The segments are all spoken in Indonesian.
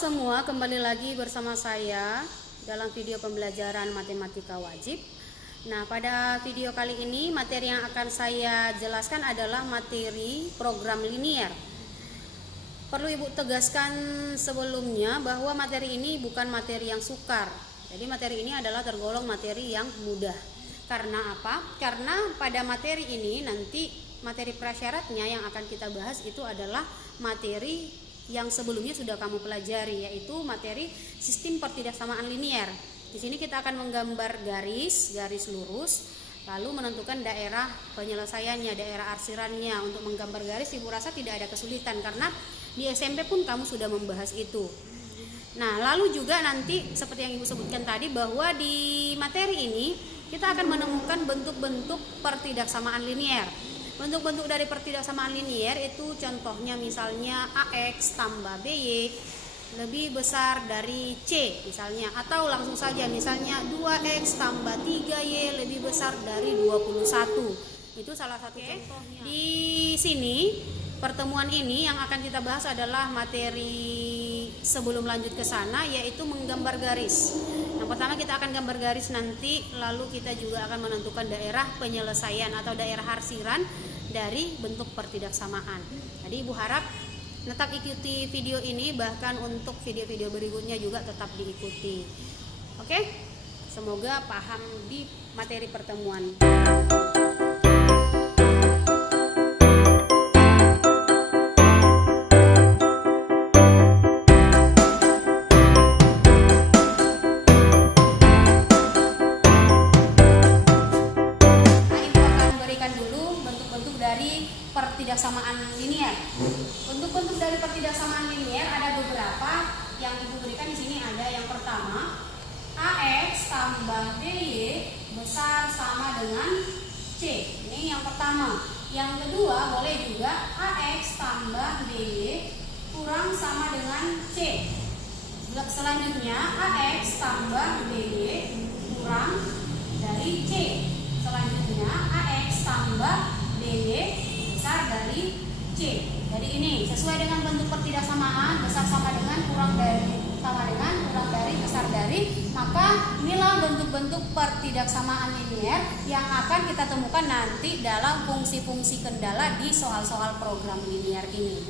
semua, kembali lagi bersama saya dalam video pembelajaran matematika wajib. Nah, pada video kali ini materi yang akan saya jelaskan adalah materi program linier. Perlu Ibu tegaskan sebelumnya bahwa materi ini bukan materi yang sukar. Jadi materi ini adalah tergolong materi yang mudah. Karena apa? Karena pada materi ini nanti materi prasyaratnya yang akan kita bahas itu adalah materi yang sebelumnya sudah kamu pelajari, yaitu materi sistem pertidaksamaan linier. Di sini kita akan menggambar garis lurus, lalu menentukan daerah penyelesaiannya, daerah arsirannya. Untuk menggambar garis Ibu rasa tidak ada kesulitan karena di SMP pun kamu sudah membahas itu. Nah, lalu juga nanti seperti yang Ibu sebutkan tadi bahwa di materi ini kita akan menemukan bentuk-bentuk pertidaksamaan linier. Bentuk-bentuk dari pertidaksamaan linier itu contohnya misalnya AX tambah BY lebih besar dari C misalnya, atau langsung saja misalnya 2X tambah 3Y lebih besar dari 21. Itu salah satu contohnya. Di sini pertemuan ini yang akan kita bahas adalah materi sebelum lanjut ke sana, yaitu menggambar garis. Yang pertama kita akan gambar garis nanti, lalu kita juga akan menentukan daerah penyelesaian atau daerah arsiran dari bentuk pertidaksamaan. Jadi Ibu harap tetap ikuti video ini, bahkan untuk video-video berikutnya juga tetap diikuti. Oke? Semoga paham di materi pertemuan. Pertidaksamaan linier. Bentuk-bentuk dari pertidaksamaan linier ada beberapa yang Ibu berikan di sini. Ada yang pertama, AX tambah BY besar sama dengan C. Ini yang pertama. Yang kedua boleh juga AX tambah BY kurang sama dengan C. Selanjutnya AX tambah BY kurang dari C. Selanjutnya AX tambah BY besar dari C. Jadi ini sesuai dengan bentuk pertidaksamaan, besar sama dengan, kurang dari, sama dengan, kurang dari, besar dari. Maka inilah bentuk-bentuk pertidaksamaan linier yang akan kita temukan nanti dalam fungsi-fungsi kendala di soal-soal program linier ini.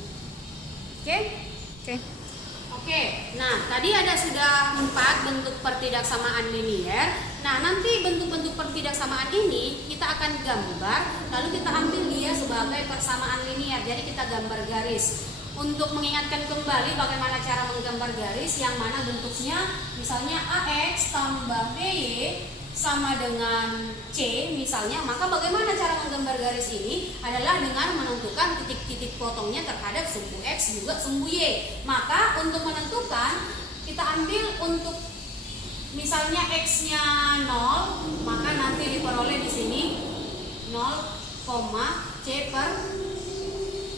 Oke. Nah, tadi ada sudah 4 bentuk pertidaksamaan linier. Nah, nanti bentuk-bentuk pertidaksamaan ini kita akan gambar, lalu kita ambil dia sebagai persamaan linier. Jadi kita gambar garis. Untuk mengingatkan kembali bagaimana cara menggambar garis, yang mana bentuknya misalnya AX tambah BY sama dengan C misalnya, maka bagaimana cara menggambar garis ini adalah dengan menentukan titik-titik potongnya terhadap sumbu X juga sumbu Y. Maka untuk menentukan kita ambil untuk misalnya X-nya 0, maka nanti diperoleh di sini 0, C per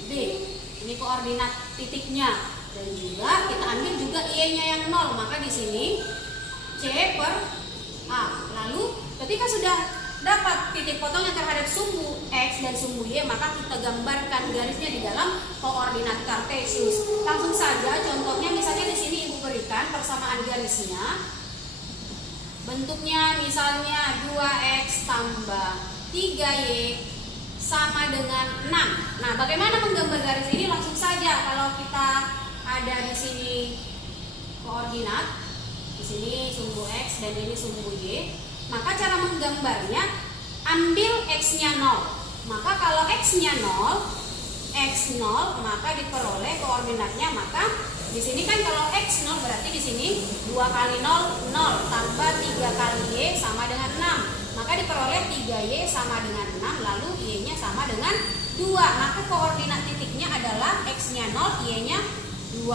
D. Ini koordinat titiknya. Dan juga kita ambil juga Y-nya yang 0, maka di sini C per A. Lalu ketika sudah dapat titik potongnya terhadap sumbu X dan sumbu Y, maka kita gambarkan garisnya di dalam koordinat kartesius. Langsung saja contohnya misalnya di sini Ibu berikan persamaan garisnya. Bentuknya misalnya 2X tambah 3Y sama dengan 6. Nah, bagaimana menggambar garis ini? Langsung saja, kalau kita ada di sini koordinat, di sini sumbu X dan ini sumbu Y, maka cara menggambarnya ambil X-nya 0. Maka kalau X-nya 0, X0, maka diperoleh koordinatnya, maka di sini kan kalau X 0 berarti di sini 2 kali 0 0 tambah 3 kali Y sama dengan 6. Maka diperoleh 3Y sama dengan 6, lalu Y-nya sama dengan 2. Maka koordinat titiknya adalah X-nya 0, Y-nya 2.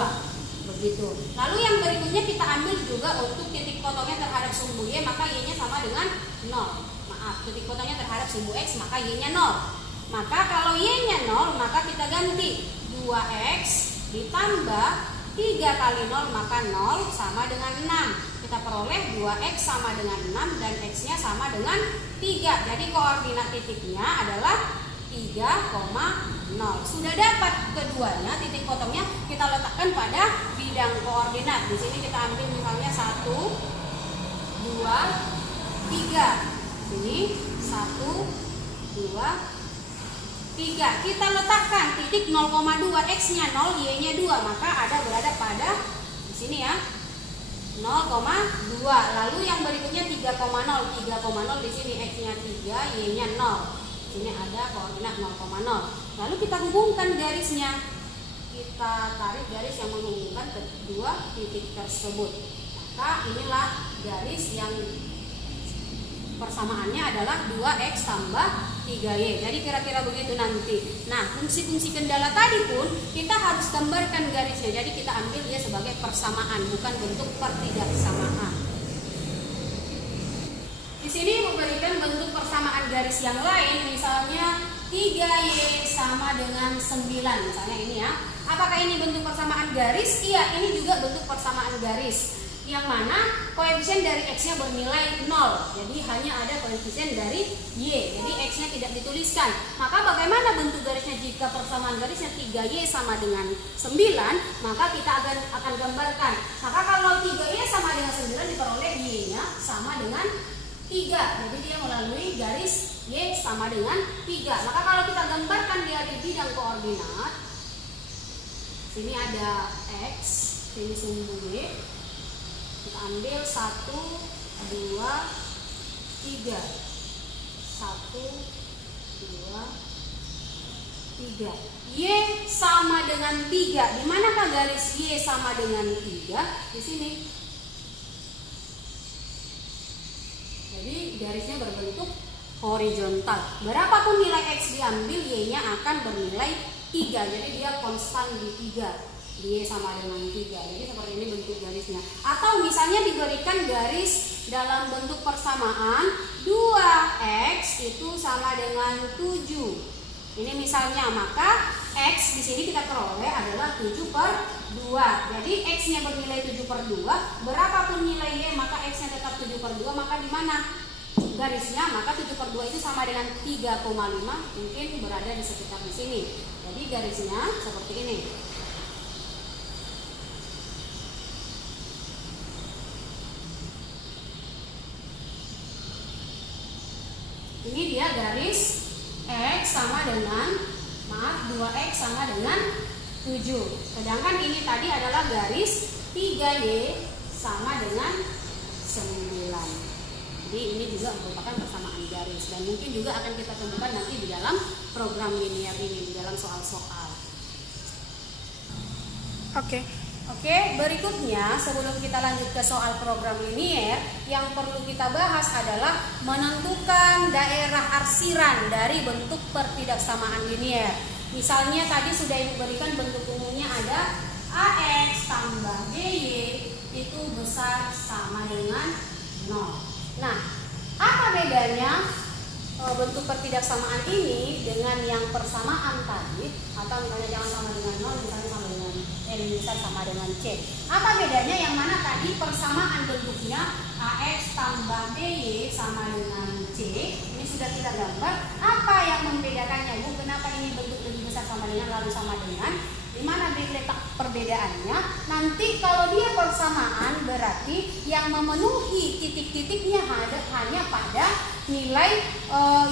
Begitu. Lalu yang berikutnya kita ambil juga untuk titik potongnya terhadap sumbu Y, maka Y-nya sama dengan 0. Maaf, titik potongnya terhadap sumbu X, maka Y-nya 0. Maka kalau Y-nya 0, maka kita ganti 2X ditambah 3 kali 0, maka 0 sama dengan 6. Kita peroleh 2X sama dengan 6 dan X-nya sama dengan 3. Jadi koordinat titiknya adalah 3,0. Sudah dapat keduanya, titik potongnya kita letakkan pada bidang koordinat. Di sini kita ambil misalnya 1, 2, 3. Sini 1, 2, 3. Kita letakkan titik 0,2, X-nya 0, Y-nya 2, maka ada berada pada di sini ya. 0,2. Lalu yang berikutnya 3,0. 3,0 di sini X-nya 3, Y-nya 0. Sini ada koordinat 0,0. Lalu kita hubungkan garisnya. Kita tarik garis yang menghubungkan kedua titik tersebut. Maka inilah garis yang persamaannya adalah 2X tambah 3Y. Jadi kira-kira begitu nanti. Nah, fungsi-fungsi kendala tadi pun kita harus gambarkan garisnya. Jadi kita ambil dia sebagai persamaan, bukan bentuk pertidaksamaan. Di sini memberikan bentuk persamaan garis yang lain, misalnya 3Y sama dengan 9. Misalnya ini ya. Apakah ini bentuk persamaan garis? Iya, ini juga bentuk persamaan garis. Yang mana koefisien dari X-nya bernilai 0. Jadi hanya ada koefisien dari Y. Jadi X-nya tidak dituliskan. Maka bagaimana bentuk garisnya jika persamaan garisnya 3Y sama dengan 9? Maka kita akan gambarkan. Maka kalau 3Y sama dengan 9 diperoleh Y-nya sama dengan 3. Jadi dia melalui garis Y sama dengan 3. Maka kalau kita gambarkan dia di bidang koordinat, sini ada X, sini sumbu Y. Kita ambil 1, 2, 3. 1, 2, 3. Y sama dengan 3. Di manakah garis Y sama dengan 3? Di sini. Jadi garisnya berbentuk horizontal. Berapapun nilai X diambil, Y-nya akan bernilai 3. Jadi dia konstan di 3. Y sama dengan 3. Jadi seperti ini bentuk garisnya. Atau misalnya diberikan garis dalam bentuk persamaan 2X itu sama dengan 7. Ini misalnya, maka X di sini kita peroleh adalah 7/2. Jadi X-nya bernilai 7/2. Berapapun nilai Y, maka X-nya tetap 7/2. Maka di mana garisnya? Maka 7/2 itu sama dengan 3,5. Mungkin berada di sekitar di sini. Jadi garisnya seperti ini. Ini dia garis X sama dengan 2X sama dengan 7. Sedangkan ini tadi adalah garis 3Y sama dengan 9. Jadi ini juga merupakan persamaan garis. Dan mungkin juga akan kita temukan nanti di dalam program linear ini, di dalam soal-soal. Oke, berikutnya sebelum kita lanjut ke soal program linear, yang perlu kita bahas adalah menentukan daerah arsiran dari bentuk pertidaksamaan linear. Misalnya tadi sudah diberikan bentuk umumnya ada AX tambah BY itu besar sama dengan 0. Nah, apa bedanya bentuk pertidaksamaan ini dengan yang persamaan tadi? Atau misalnya jangan sama dengan 0, misalnya sama dengan bisa sama dengan C. Apa bedanya? Yang mana tadi persamaan bentuknya AX tambah BY sama dengan C. Ini sudah kita gambar. Apa yang membedakannya, Bu? Kenapa ini bentuk lebih besar sama dengan lalu sama dengan? Di mana letak perbedaannya? Nanti kalau dia persamaan berarti yang memenuhi titik-titiknya hanya pada nilai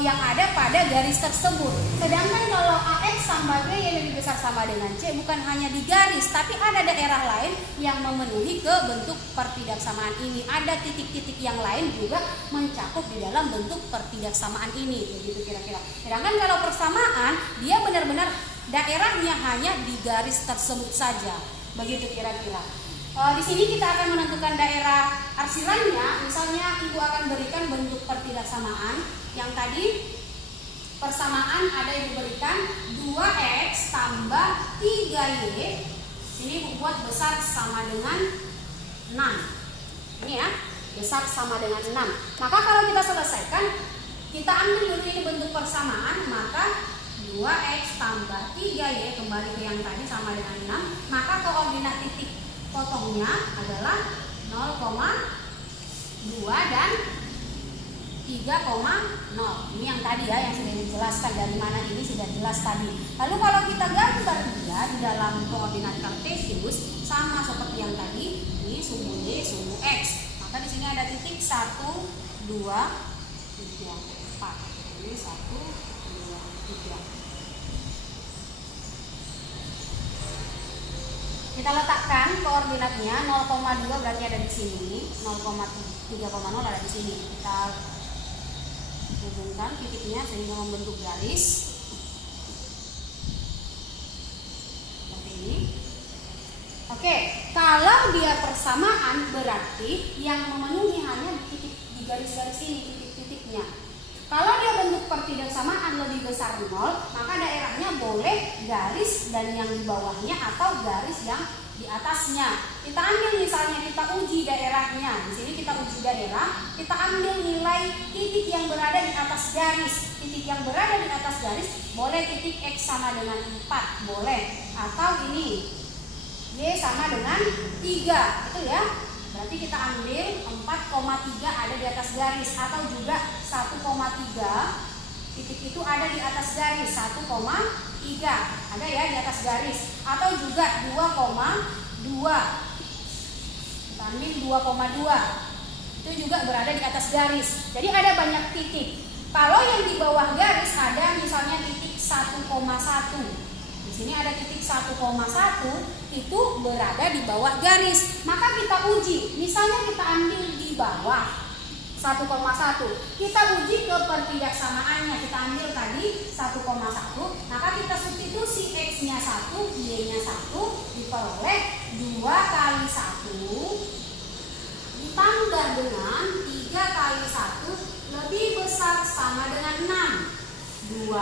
yang ada pada garis tersebut. Sedangkan kalau AX tambah B yang lebih besar sama dengan C, bukan hanya di garis, tapi ada daerah lain yang memenuhi ke bentuk pertidaksamaan ini. Ada titik-titik yang lain juga mencakup di dalam bentuk pertidaksamaan ini. Begitu kira-kira. Sedangkan kalau persamaan, dia benar-benar daerahnya hanya di garis tersebut saja. Begitu kira-kira. Di sini kita akan menentukan daerah arsirannya. Misalnya Ibu akan berikan bentuk pertidaksamaan. Yang tadi persamaan ada yang diberikan 2X tambah 3Y. Ini Ibu buat besar sama dengan 6. Ini ya, besar sama dengan 6. Maka kalau kita selesaikan, kita ambil dulu ini bentuk persamaan, maka 2X tambah 3Y kembali ke yang tadi sama dengan 6. Maka koordinat titik potongnya adalah 0,2 dan 3,0. Ini yang tadi ya, yang sudah dijelaskan dari mana ini sudah jelas tadi. Lalu kalau kita gambar dia di dalam koordinat kartesius sama seperti yang tadi, ini sumbu Y, sumbu X. Maka di sini ada titik 1, 2, 3, 4. Ini 1, 2, 3. Kita letakkan koordinatnya 0,2 berarti ada di sini, 0,3,0 ada di sini. Kita hubungkan titiknya sehingga membentuk garis seperti ini. Oke, kalau dia persamaan berarti yang memenuhi hanya di garis-garis ini, titik-titiknya. Kalau dia bentuk pertidaksamaan lebih besar 0, maka daerahnya boleh garis dan yang di bawahnya atau garis yang di atasnya. Kita ambil misalnya, kita uji daerahnya. Di sini kita uji daerah, kita ambil nilai titik yang berada di atas garis. Titik yang berada di atas garis boleh titik X sama dengan 4, boleh. Atau ini Y sama dengan 3, itu ya. Berarti kita ambil 4,3 ada di atas garis, atau juga 1,3 titik itu ada di atas garis, 1,3 ada ya di atas garis, atau juga 2,2. Kita ambil 2,2 itu juga berada di atas garis. Jadi ada banyak titik. Kalau yang di bawah garis ada misalnya titik 1,1. Di sini ada titik 1,1 itu berada di bawah garis. Maka kita uji. Misalnya kita ambil di bawah 1,1. Kita uji ke pertidaksamaannya. Kita ambil tadi 1,1. Maka kita substitusi X-nya 1, Y-nya 1 diperoleh 2 kali 1 ditambah dengan 3 kali 1 lebih besar sama dengan 6. 2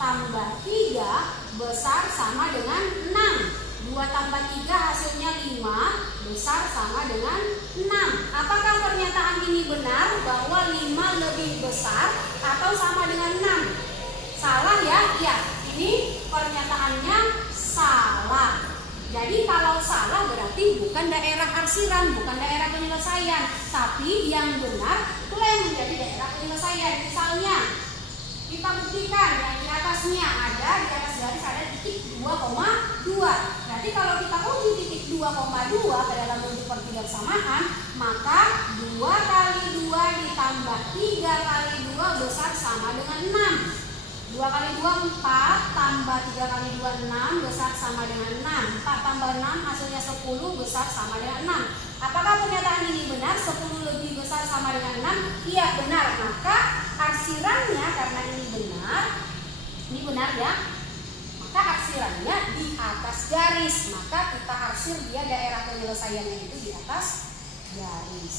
tambah 3 besar sama dengan 6. 2 tambah 3 hasilnya 5, besar sama dengan 6. Apakah pernyataan ini benar bahwa 5 lebih besar atau sama dengan 6? Salah ya? Iya, ini pernyataannya salah. Jadi kalau salah berarti bukan daerah arsiran, bukan daerah penyelesaian, tapi yang benar itulah yang menjadi daerah penyelesaian. Misalnya kita buktikan yang di atasnya ada, di atas garis ada titik 2,2. Berarti kalau kita uji titik 2,2 ke dalam bentuk pertidaksamaan, maka 2 kali 2 ditambah 3 kali 2 besar sama dengan 6. 2 kali 2 4, tambah 3 kali 2 6, besar sama dengan 6. 4 tambah 6 hasilnya 10, besar sama dengan 6. Apakah pernyataan ini benar? 10 lebih besar sama dengan 6? Iya, benar. Maka arsirannya, karena ini benar ya, maka arsirannya di atas garis. Maka kita arsir dia daerah penyelesaiannya itu di atas garis.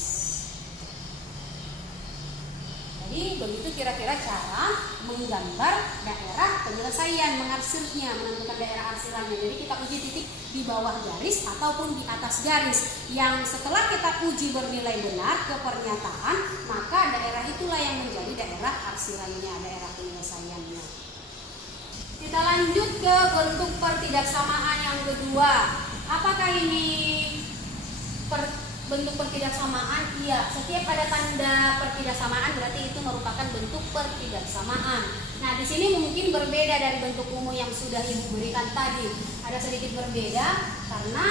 Jadi begitu kira-kira cara menggambar daerah penyelesaian, mengarsirnya, menentukan daerah arsirannya. Jadi kita uji titik di bawah garis ataupun di atas garis. Yang setelah kita uji bernilai benar ke pernyataan, maka daerah itulah yang menjadi daerah arsirannya, daerah penyelesaiannya. Kita lanjut ke bentuk pertidaksamaan yang kedua. Apakah ini bentuk pertidaksamaan? Iya, setiap ada tanda pertidaksamaan berarti itu merupakan bentuk pertidaksamaan. Nah, di sini mungkin berbeda dari bentuk umum yang sudah Ibu berikan tadi. Ada sedikit berbeda karena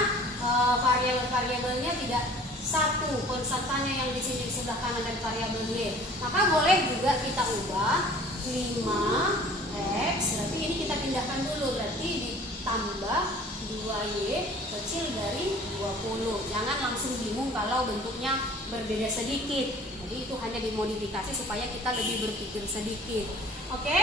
variabel-variabelnya tidak satu, konstantannya yang di sini di sebelah kanan dari variabel Y. Maka boleh juga kita ubah 5x, berarti ini kita pindahkan dulu, berarti ditambah 2Y kecil dari 20. Jangan langsung bingung kalau bentuknya berbeda sedikit. Jadi itu hanya dimodifikasi supaya kita lebih berpikir sedikit. Oke?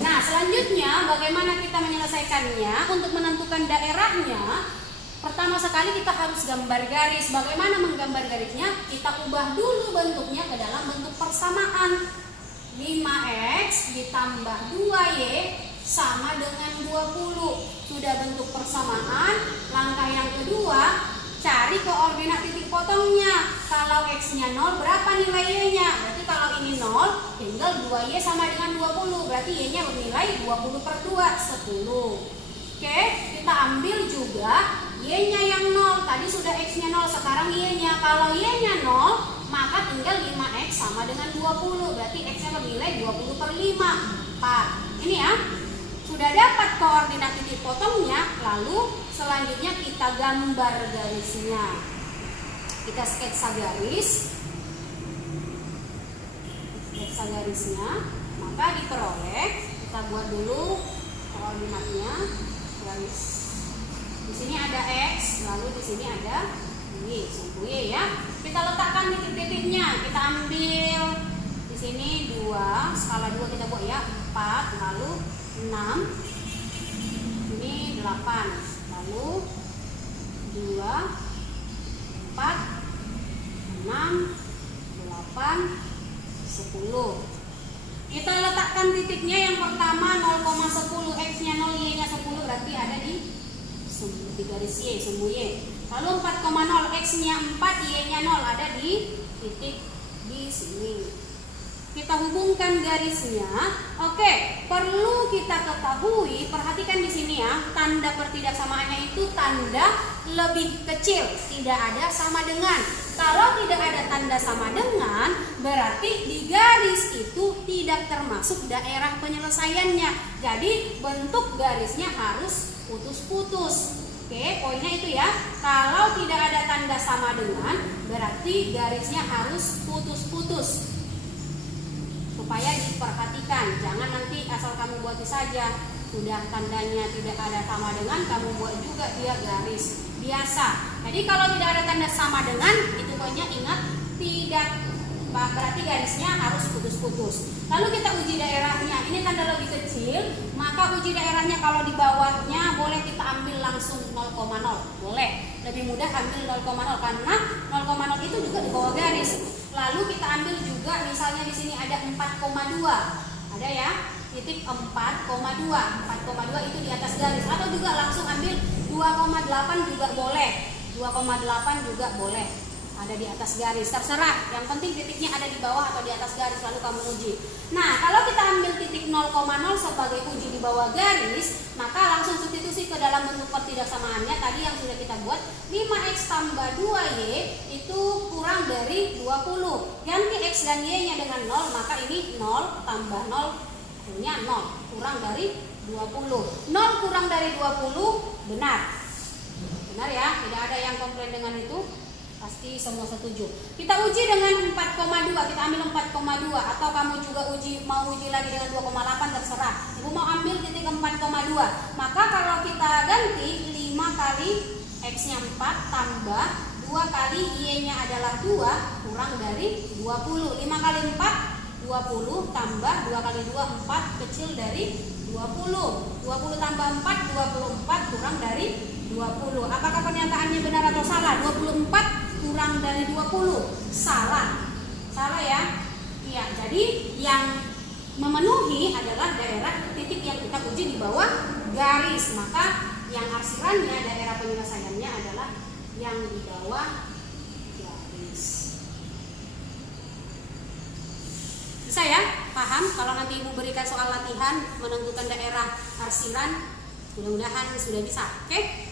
Nah, selanjutnya bagaimana kita menyelesaikannya? Untuk menentukan daerahnya, pertama sekali kita harus gambar garis. Bagaimana menggambar garisnya? Kita ubah dulu bentuknya ke dalam bentuk persamaan. 5x ditambah 2y sama dengan 20. Sudah bentuk persamaan. Langkah yang kedua, cari koordinat titik potongnya. Kalau x-nya 0, berapa nilai y-nya? Berarti kalau ini 0, tinggal 2y sama dengan 20. Berarti y-nya bernilai 20 per 2, 10. Oke, kita ambil juga y-nya yang 0. Tadi sudah x-nya 0, sekarang y-nya. Kalau y-nya 0, maka tinggal 5x sama dengan 20. Berarti x-nya bernilai 20 per 5, 4. Ini ya. Sudah dapat koordinat titik potongnya, lalu selanjutnya kita gambar garisnya. Kita sketsa garis. Sketsa garisnya, maka diperoleh, kita buat dulu koordinatnya. Garis. Di sini ada x, lalu di sini ada y, sumbu y ya. Kita letakkan titik-titiknya. Kita ambil di sini 2, skala 2 kita buat ya, 4, lalu 6, ini 8, lalu 2, 4, 6, 8, 10. Kita letakkan titiknya yang pertama 0,10, x-nya 0, y-nya 10, berarti ada di garis y, sumbu y. Lalu 4,0, x-nya 4, y-nya 0, ada di titik di sini. Kita hubungkan garisnya. Oke, perlu kita ketahui, perhatikan di sini ya, tanda pertidaksamaannya itu tanda lebih kecil, tidak ada sama dengan. Kalau tidak ada tanda sama dengan, berarti di garis itu tidak termasuk daerah penyelesaiannya. Jadi bentuk garisnya harus putus-putus. Oke, poinnya itu ya. Kalau tidak ada tanda sama dengan, berarti garisnya harus putus-putus. Supaya diperhatikan, jangan nanti asal kamu buat saja, sudah tandanya tidak ada sama dengan, kamu buat juga dia garis biasa. Jadi kalau tidak ada tanda sama dengan, itu pokoknya ingat tidak, berarti garisnya harus putus-putus. Lalu kita uji daerahnya, ini tanda lebih kecil, maka uji daerahnya kalau di bawahnya boleh kita ambil langsung 0,0, boleh. Lebih mudah ambil 0,0 karena 0,0 itu juga di bawah garis. Lalu kita ambil juga misalnya di sini ada 4,2. Ada ya, titik 4,2. 4,2 itu di atas garis, atau juga langsung ambil 2,8 juga boleh. 2,8 juga boleh. Ada di atas garis, terserah. Yang penting titiknya ada di bawah atau di atas garis, lalu kamu uji. Nah, kalau kita ambil titik 0,0 sebagai uji di bawah garis, maka langsung substitusi ke dalam bentuk pertidaksamaannya tadi yang sudah kita buat. 5x tambah 2y itu kurang dari 20. Ganti x dan y-nya dengan 0, maka ini 0 tambah 0 hasilnya 0, kurang dari 20. 0 kurang dari 20 benar. Benar ya, tidak ada yang komplain dengan itu. Pasti semua setuju. Kita uji dengan 4,2. Kita ambil 4,2 atau kamu juga mau uji lagi dengan 2,8 terserah. Ibu mau ambil titik 4,2. Maka kalau kita ganti 5 kali x-nya 4 tambah 2 kali y-nya adalah 2 kurang dari 20. 5 kali 4 20 tambah 2 kali 2 4 kecil dari 20. 20 tambah 4 24 kurang dari 20. Apakah pernyataannya benar atau salah? 24 kurang dari 20. Salah. Salah ya? Iya, jadi yang memenuhi adalah daerah titik yang kita uji di bawah garis. Maka yang arsirannya, daerah penyelesaiannya adalah yang di bawah garis. Bisa ya? Paham? Kalau nanti ibu berikan soal latihan menentukan daerah arsiran, mudah-mudahan sudah bisa. Oke?